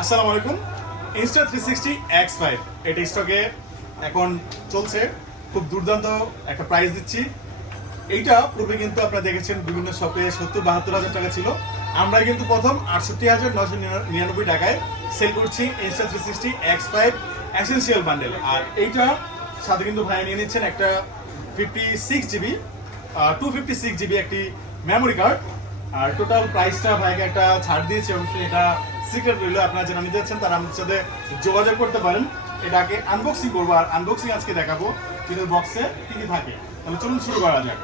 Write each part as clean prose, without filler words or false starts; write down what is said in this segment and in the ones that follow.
আসসালামু আলাইকুম। Insta360X5 এটা স্টকে এখন চলছে, খুব দুর্দান্ত একটা প্রাইস দিচ্ছি। এইটা পূর্বে কিন্তু আপনারা দেখেছেন বিভিন্ন শপে 70-72 হাজার টাকা ছিল। আমরা কিন্তু প্রথম 68,999 টাকায় সেল করছি Insta360X5 এসেনশিয়াল বান্ডেল। আর এইটা সাথে কিন্তু ভাই নিয়ে নিচ্ছেন একটা 56GB 256GB একটি মেমোরি কার্ড। আর টোটাল প্রাইসটা ভাইকে একটা ছাড় দিয়েছে, অবশ্যই এটা সিক্রেট রইল। আপনারা যারা নিতে যাচ্ছেন তারা আমাদের সাথে যোগাযোগ করতে পারেন। এটাকে আনবক্সিং করবো, আর আনবক্সিং আজকে দেখাবো কিন্তু বক্সে কি কি থাকে। তাহলে চলুন শুরু করা যাক।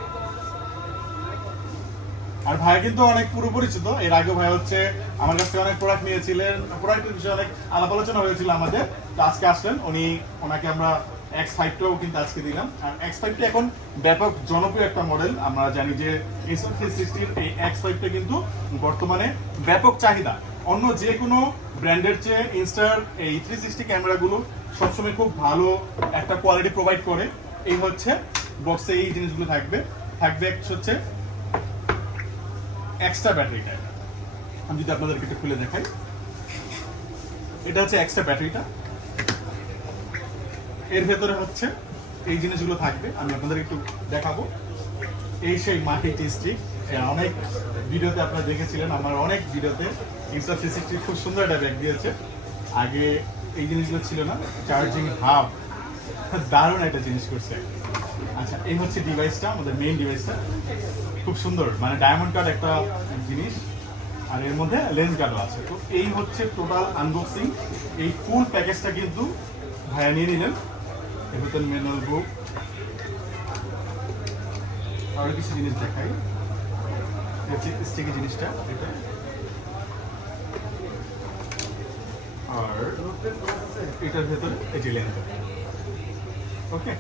আর ভাই কিন্তু অনেক পুরো পরিচিত, এর আগে ভাই হচ্ছে আমার কাছ থেকে অনেক প্রোডাক্ট নিয়েছিলেন, প্রোডাক্টের বিষয়ে অনেক আলাপ আলোচনা হয়েছিল আমাদের। তো আজকে আসলেন ওনাকে আমরা X5টাও কিন্তু আজকে দিলাম। আর X5টা এখন ব্যাপক জনপ্রিয় একটা মডেল। আমরা জানি যে Insta360 এই X5টা কিন্তু বর্তমানে ব্যাপক চাহিদা। অন্য যে কোনো ব্র্যান্ডের চেয়ে ইনস্টার এই 360 ক্যামেরাগুলো সবসময় খুব ভালো একটা কোয়ালিটি প্রোভাইড করে। এই হচ্ছে বক্সে এই জিনিসগুলো থাকবে হচ্ছে এক্সট্রা ব্যাটারিটা। আমি যদি আপনাদেরকে একটু খুলে দেখাই, এটা হচ্ছে এক্সট্রা ব্যাটারিটা। এর ভেতরে হচ্ছে এই জিনিসগুলো থাকবে, আমি আপনাদের একটু দেখাবো। এই সেই মাটি স্টিক, অনেক ভিডিওতে আপনারা দেখেছিলেন, আমার অনেক ভিডিওতে Insta360 খুব সুন্দর একটা ব্যাগ দিয়েছে। আগে এই জিনিসগুলো ছিল না। চার্জিং হাব, দারুণ একটা জিনিস করছে। আচ্ছা, এই হচ্ছে ডিভাইসটা, আমাদের মেইন ডিভাইসটা খুব সুন্দর, মানে ডায়মন্ড কাট একটা জিনিস। আর এর মধ্যে লেন্স গার্ডও আছে। তো এই হচ্ছে টোটাল আনবক্সিং। এই ফুল প্যাকেজটা কিন্তু ভাইয়া নিয়ে নিলেন। এর ভিতরে ম্যানুয়াল বুক, আরো কিছু জিনিস দেখাই। হচ্ছে স্টিকি জিনিসটা এটা। আর এটার ভেতরে এই যে লেন্স। ওকে,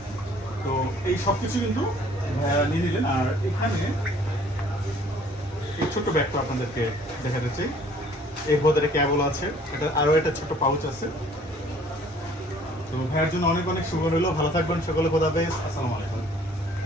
তো এই সব কিছু কিন্তু ভাইয়া নিয়ে নিলেন। আর এখানে এই ছোট্ট ব্যাগটা আপনাদেরকে দেখাতে চাই। এর ভেতরে কেবল আছে, এটা আরো একটা ছোট পাউচ আছে। তো ভাইয়ের জন্য অনেক অনেক শুভ রইল। ভালো থাকবেন সকলে, খোদা হাফেজ, আসসালামু আলাইকুম।